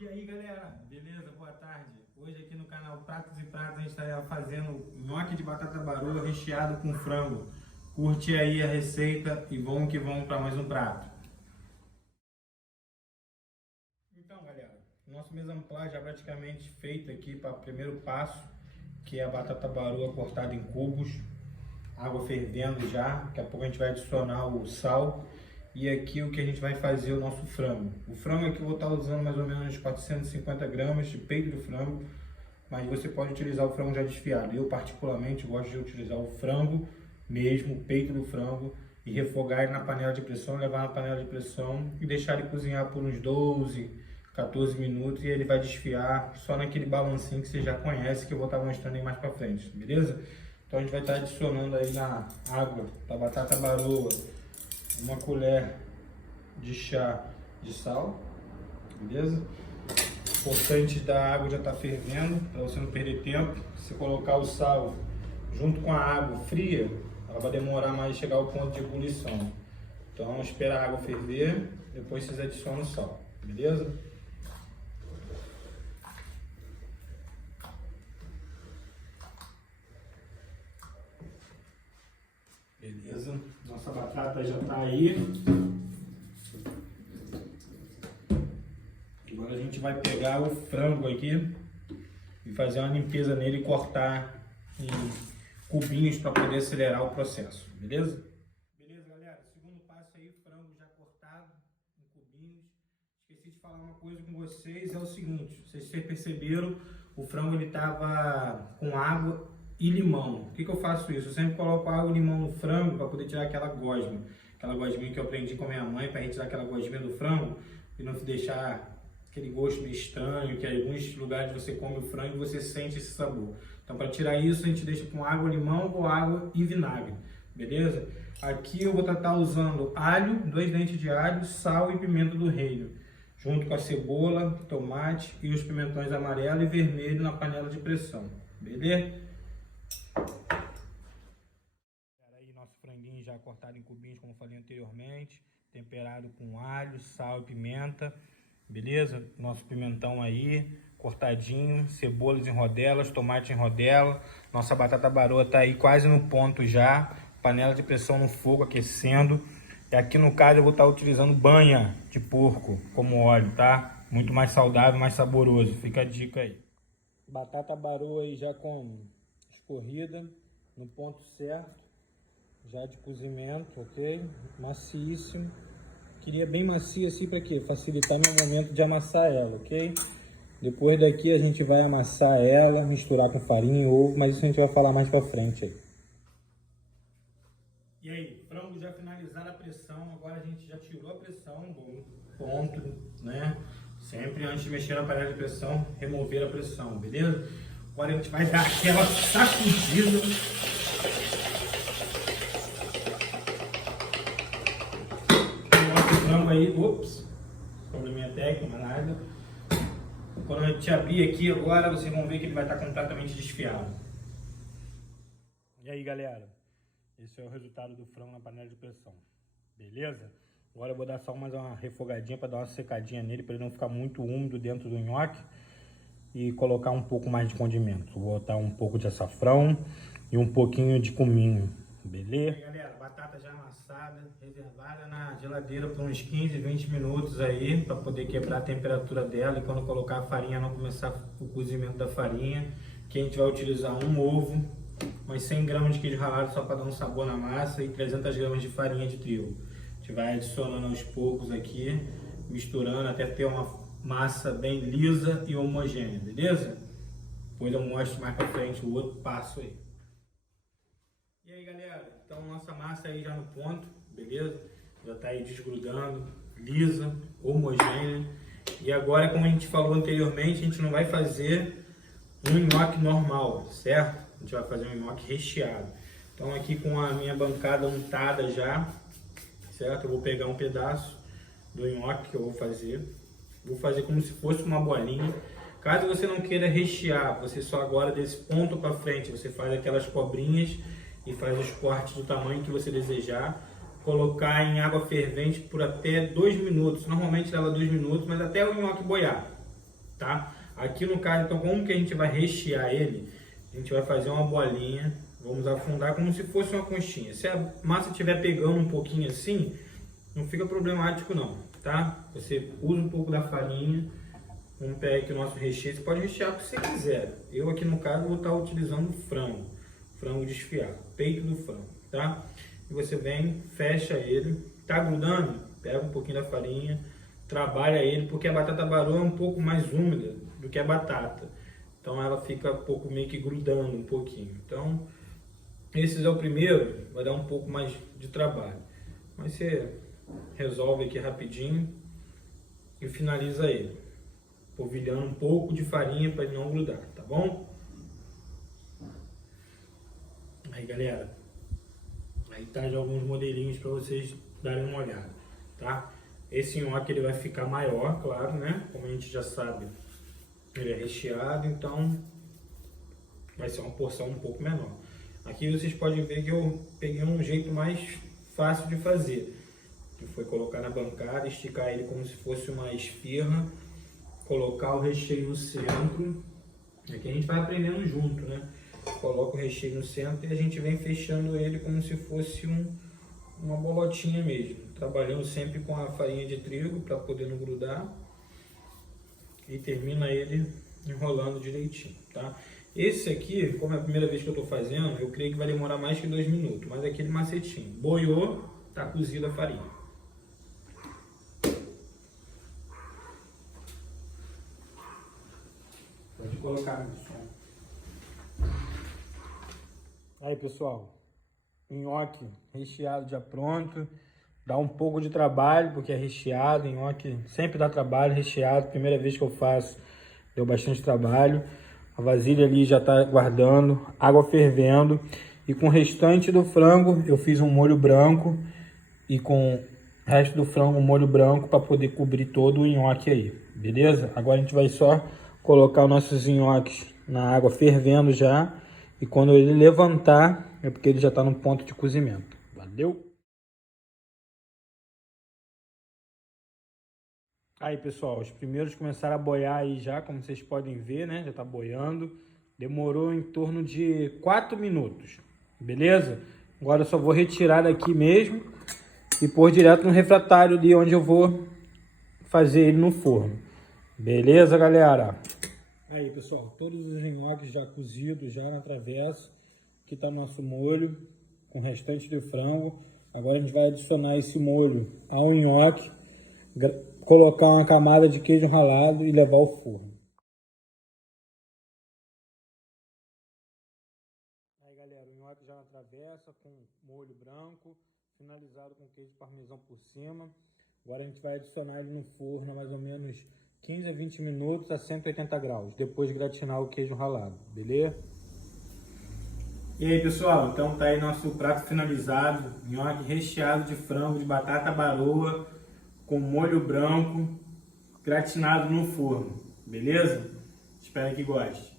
E aí galera, beleza? Boa tarde. Hoje aqui no canal Pratos e Pratos a gente está fazendo nhoque de batata baroa recheado com frango. Curte aí a receita e vamos que vamos para mais um prato. Então galera, nosso mise en place já praticamente feito aqui para o primeiro passo, que é a batata baroa cortada em cubos, água fervendo já, daqui a pouco a gente vai adicionar o sal. E aqui o que a gente vai fazer o nosso frango. O frango aqui eu vou estar usando mais ou menos 450 gramas de peito de frango, mas você pode utilizar o frango já desfiado. Eu particularmente gosto de utilizar o frango mesmo, o peito do frango, e refogar ele na panela de pressão, levar na panela de pressão e deixar ele cozinhar por uns 12, 14 minutos e ele vai desfiar só naquele balancinho que você já conhece, que eu vou estar mostrando aí mais pra frente, beleza? Então a gente vai estar adicionando aí na água da batata baroa uma colher de chá de sal, beleza? Importante da água já está fervendo, para você não perder tempo. Se colocar o sal junto com a água fria, ela vai demorar mais a chegar ao ponto de ebulição. Então espera a água ferver, depois vocês adicionam o sal, beleza? Beleza, nossa batata já está aí. Agora a gente vai pegar o frango aqui e fazer uma limpeza nele e cortar em cubinhos para poder acelerar o processo, beleza? Beleza, galera, segundo passo aí, frango já cortado em cubinhos. Esqueci de falar uma coisa com vocês, é o seguinte, vocês perceberam, o frango ele estava com água e limão. Por que eu faço isso? Eu sempre coloco água e limão no frango para poder tirar aquela gosminha que eu aprendi com a minha mãe, para retirar aquela gosminha do frango e não deixar aquele gosto meio estranho, que em alguns lugares você come o frango e você sente esse sabor. Então para tirar isso a gente deixa com água, limão ou água e vinagre, beleza? Aqui eu vou estar usando alho, 2 dentes de alho, sal e pimenta do reino, junto com a cebola, tomate e os pimentões amarelo e vermelho na panela de pressão, beleza? Aí nosso franguinho já cortado em cubinhos, como eu falei anteriormente, temperado com alho, sal e pimenta, beleza? Nosso pimentão aí, cortadinho, cebolas em rodelas, tomate em rodela. Nossa batata baroa tá aí quase no ponto já, panela de pressão no fogo aquecendo. E aqui no caso eu vou estar utilizando banha de porco como óleo, tá? Muito mais saudável, mais saboroso, fica a dica aí. Batata baroa aí já com escorrida, no ponto certo, já de cozimento, ok? Maciíssimo. Queria bem macia assim para quê? Facilitar meu momento de amassar ela, ok? Depois daqui a gente vai amassar ela, misturar com farinha e ovo, mas isso a gente vai falar mais para frente aí. E aí, frango já finalizado a pressão, agora a gente já tirou a pressão, bom ponto, né? Sempre antes de mexer na panela de pressão, remover a pressão, beleza? Agora a gente vai dar aquela sacudida. O frango aí, ops, probleminha técnica, nada. Quando a gente abrir aqui agora, vocês vão ver que ele vai estar completamente desfiado. E aí, galera, esse é o resultado do frango na panela de pressão, beleza? Agora eu vou dar só mais uma refogadinha para dar uma secadinha nele, para ele não ficar muito úmido dentro do nhoque. E colocar um pouco mais de condimento. Vou botar um pouco de açafrão e um pouquinho de cominho, beleza? E aí, galera, batata já amassada, reservada na geladeira por uns 15, 20 minutos aí, para poder quebrar a temperatura dela e quando colocar a farinha não começar o cozimento da farinha. Que a gente vai utilizar um ovo, umas 100 gramas de queijo ralado só para dar um sabor na massa e 300 gramas de farinha de trigo. A gente vai adicionando aos poucos aqui, misturando até ter uma massa bem lisa e homogênea, beleza? Depois eu mostro mais pra frente o outro passo aí. E aí, galera, então nossa massa aí já no ponto, beleza? Já tá aí desgrudando, lisa, homogênea. E agora, como a gente falou anteriormente, a gente não vai fazer um nhoque normal, certo? A gente vai fazer um nhoque recheado. Então aqui com a minha bancada untada já, certo? Eu vou pegar um pedaço do nhoque que eu vou fazer. Vou fazer como se fosse uma bolinha. Caso você não queira rechear, você só agora desse ponto para frente, você faz aquelas cobrinhas e faz os cortes do tamanho que você desejar. Colocar em água fervente por até 2 minutos. Normalmente leva 2 minutos, mas até o nhoque boiar. tá? Aqui no caso, então, como que a gente vai rechear ele? A gente vai fazer uma bolinha, vamos afundar como se fosse uma conchinha. Se a massa estiver pegando um pouquinho assim, não fica problemático não, tá? Você usa um pouco da farinha, vamos pegar aqui o nosso recheio, você pode rechear o que você quiser. Eu aqui no caso vou estar utilizando frango desfiado, peito do frango, tá? E você vem, fecha ele, tá grudando? Pega um pouquinho da farinha, trabalha ele, porque a batata baroa é um pouco mais úmida do que a batata. Então ela fica um pouco meio que grudando um pouquinho. Então, esse é o primeiro, vai dar um pouco mais de trabalho. Mas você resolve aqui rapidinho e finaliza ele. Polvilhando um pouco de farinha para ele não grudar, tá bom? Aí galera, aí tá já alguns modelinhos para vocês darem uma olhada, tá? Esse nhoque ele vai ficar maior, claro, né? Como a gente já sabe, ele é recheado, então vai ser uma porção um pouco menor. Aqui vocês podem ver que eu peguei um jeito mais fácil de fazer, que foi colocar na bancada, esticar ele como se fosse uma esfirra, colocar o recheio no centro. Aqui a gente vai aprendendo junto, né? Coloca o recheio no centro e a gente vem fechando ele como se fosse uma bolotinha mesmo, trabalhando sempre com a farinha de trigo para poder não grudar, e termina ele enrolando direitinho, tá? Esse aqui, como é a primeira vez que eu estou fazendo, eu creio que vai demorar mais que 2 minutos, mas é aquele macetinho, boiou, tá cozida a farinha. Pode colocar no som. Aí pessoal, nhoque recheado já pronto. Dá um pouco de trabalho porque é recheado, nhoque sempre dá trabalho, recheado, primeira vez que eu faço deu bastante trabalho. A vasilha ali já está guardando, água fervendo, e com o restante do frango eu fiz um molho branco, e com o resto do frango um molho branco para poder cobrir todo o nhoque aí, beleza? Agora a gente vai só colocar os nossos nhoques na água fervendo já, e quando ele levantar é porque ele já está no ponto de cozimento. Valeu? Aí pessoal, os primeiros começaram a boiar aí já, como vocês podem ver, né? Já tá boiando. Demorou em torno de 4 minutos, beleza? Agora eu só vou retirar daqui mesmo e pôr direto no refratário ali onde eu vou fazer ele no forno. Beleza, galera? Aí pessoal, todos os nhoques já cozidos já na travessa. Aqui tá nosso molho com o restante de frango. Agora a gente vai adicionar esse molho ao nhoque, colocar uma camada de queijo ralado e levar ao forno. Aí galera, o nhoque já na travessa com molho branco, finalizado com queijo parmesão por cima. Agora a gente vai adicionar ele no forno a mais ou menos 15 a 20 minutos a 180 graus, depois de gratinar o queijo ralado, beleza? E aí pessoal, então tá aí nosso prato finalizado, nhoque recheado de frango de batata baroa, com molho branco, gratinado no forno, beleza? Espero que goste.